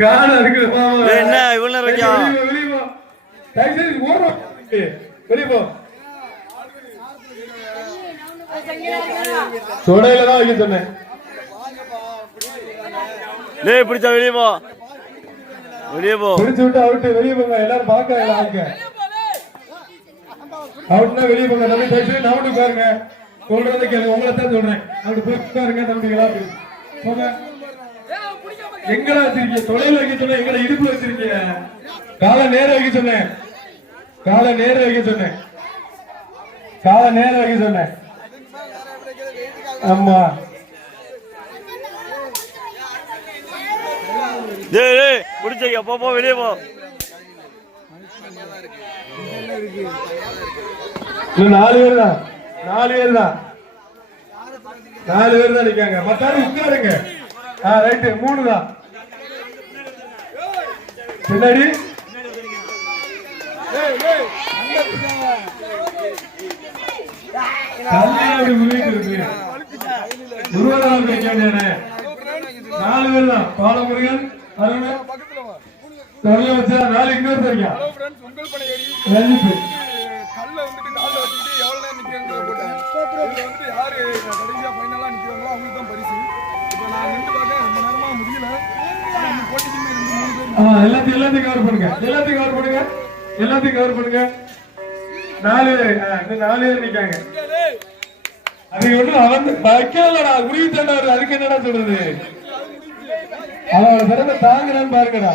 கால இருக்கு என்ன இவ்வளவு நேரம் வைக்கா? வெளிய போ. தயவு செய்து ஓரம். வெளிய போ. தொடையில தான் வைக்க சொன்னேன். டேய் பிடிச்சா வெளியே போ. வெளியே போ. பிடிச்சு விட்டு அவுட்டு வெளிய போங்க. எல்லாரும் பார்க்க எல்லாம் வாங்க. அவுட்னா வெளிய போங்க. தம்பி தயவு செய்து பாருங்க சொல்றதை கேளுங்க உங்களை தான் சொல்றேன். அப்படி போய் உட்காருங்க தம்பி எல்லாம் போங்க. எங்கடா வச்சிருக்கீங்க? தொலைல வைக்க சொன்னேன். எங்கடா இடுப்புல வச்சிருக்கீங்க? காலை நேரம் வைக்க சொன்னேன். காலை நேரம் வைக்க சொன்னேன். காலை நேரம் வைக்க சொன்னேன். ஆமா. பிடிச்ச போ போ வெளியே போ. நாலு பேர் தான். நாலு பேர் தான். நாலு பேர் தான் நிக்காங்க. மத்தாரு உட்காருங்க. ரைட்டு மூணு தான். பின்னாடி அப்படி உருவிட்டு இருக்கு. உருவதாரம் வைக்க வேண்டியதானே நாலு பேர் தான். பாலமுருகன் அருண் தொழில வச்சா நாலு இன்னொரு தெரியா ஃப்ரெண்ட்ஸ் உங்கள் படையடி ரஞ்சித் கல்ல வந்துட்டு கால்ல வச்சுக்கிட்டு எவ்வளவு நேரம் நிக்கிறேன்னு போட்டேன். இதுல வந்துட்டு யாரு கடைசியா ஃபைனலா நிக்கிறாங்களோ அவங்களுக்கு தான் பரிசு. இப்போ நான் நின்று பார்க்க ரொம்ப நேரமா முடியல. எல்லாத்தையும் எல்லாத்தையும் கவர் பண்ணுங்க. எல்லாத்தையும் கவர் பண்ணுங்க. எல்லாத்தையும் கவர் பண்ணுங்க. நாலு பேர் நாலு பேர் நிக்காங்க அது ஒண்ணும் அவன் வைக்கலடா உருவி தண்டாரு அதுக்கு என்னடா சொல்றது? அவளோட திறமை தாங்குறான்னு பாருங்கடா.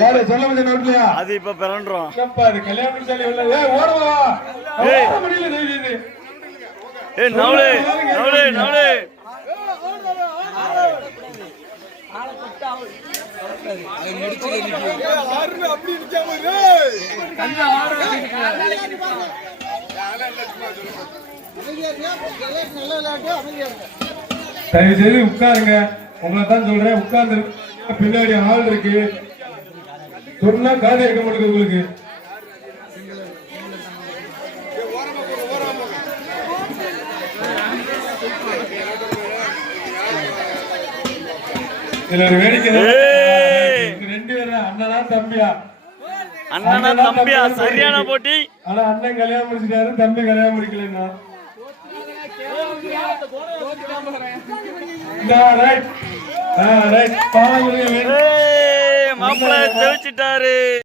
பாரு சொல்ல முடிஞ்ச நோட்லையா அது இப்ப பிறன்றோம் இது கல்யாணம் சாலி உள்ள ஏய் ஓடுவா? முடியல நவளே நிக்காம இரு. தயவு செய்து உட்காருங்க. உங்களை தான் சொல்றேன். உட்கார்ந்து பின்னாடி ஆள் இருக்கு. சொன்னா காது இருக்க மாட்டேங்குது உங்களுக்கு. இதுல ஒரு வேடிக்கை தம்பியா? அண்ணனா தம்பியா? சரியான போட்டி. ஆனா அண்ணன் கல்யாணம் முடிச்சிட்டாரு தம்பி கல்யாணம் முடிக்கலன்னா. மாப்பிள்ளை ஜெயிச்சிட்டாரு.